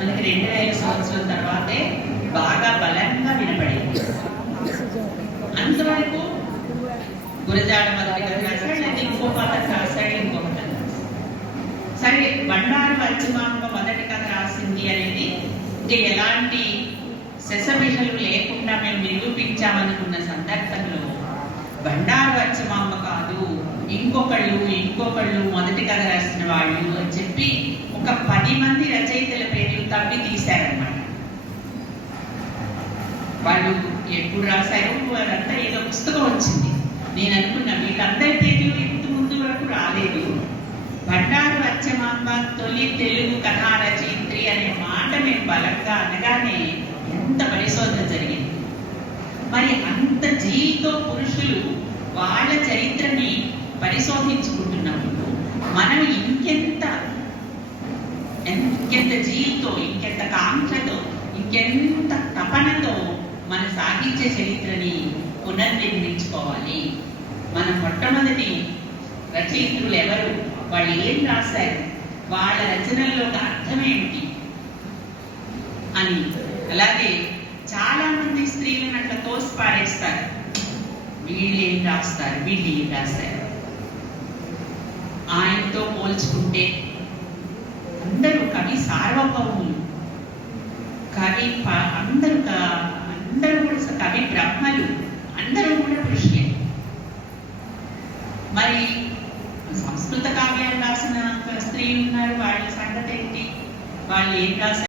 మనకి 2000 సంవత్సరం తర్వాతే బాగా బలంగా వినపడింది. అంతవరకు గురజాడ మొదటి కథ రాశాడు, లేదా ఇంకో పాత్ర రాశాడు, ఇంకొక కథ రాశాడు. సరే, బండారు అచ్చమాంబ మొదటి కథ రాసింది అనేది ఇంకా ఎలాంటి సెసమిషలు లేకుండా మేము నిరూపించామనుకున్న సందర్భంలో బండారు అచ్చమాంబ కాదు, ఇంకొకళ్ళు మొదటి కథ రాసిన వాళ్ళు అని చెప్పి ఒక 10 మంది రచయితల పేర్లు తప్పి తీశారన్నమాట. వాళ్ళు ఎప్పుడు రాశారు, వారంతా ఏదో పుస్తకం వచ్చింది. నేను అనుకున్నా వీళ్ళందరి పేర్లు ఇంత ముందు వరకు రాలేదు. బండారు అచ్చమాంబ తొలి తెలుగు కథా రచయిత్రి అనే మాట మేము బలంగా అనగానే ఎంత పరిశోధన జరిగింది. మరి అంత జీతో పురుషులు వాళ్ళ చరిత్రని పరిశోధించుకుంటున్నప్పుడు మనం ఇంకెంత జీతో, ఇంకెంత కాంక్షతో, ఇంకెంత తపనతో మన సాహిత్య చరిత్రని పునర్నిర్మించుకోవాలి. మన మొట్టమొదటి రచయిత్రులు ఎవరు, వాళ్ళు ఏం రాశారు, వాళ్ళ రచనల్లో అర్థం ఏమిటి అని. అలాగే చాలా మంది స్త్రీలను అట్లా తోసి పారేస్తారు. వీళ్ళు ఏం రాస్తారు, వీళ్ళు ఏం రాశారు, ఆయనతో పోల్చుకుంటే అందరూ కవి సార్వభౌములు, కవి అందరూ కూడా కవి బ్రహ్మలు, అందరూ కూడా పురుషులే. మరి సంస్కృత కావ్యాలు రాసిన స్త్రీలు ఉన్నారు, వాళ్ళ సంగతి ఏంటి, వాళ్ళు ఏం రాశారు?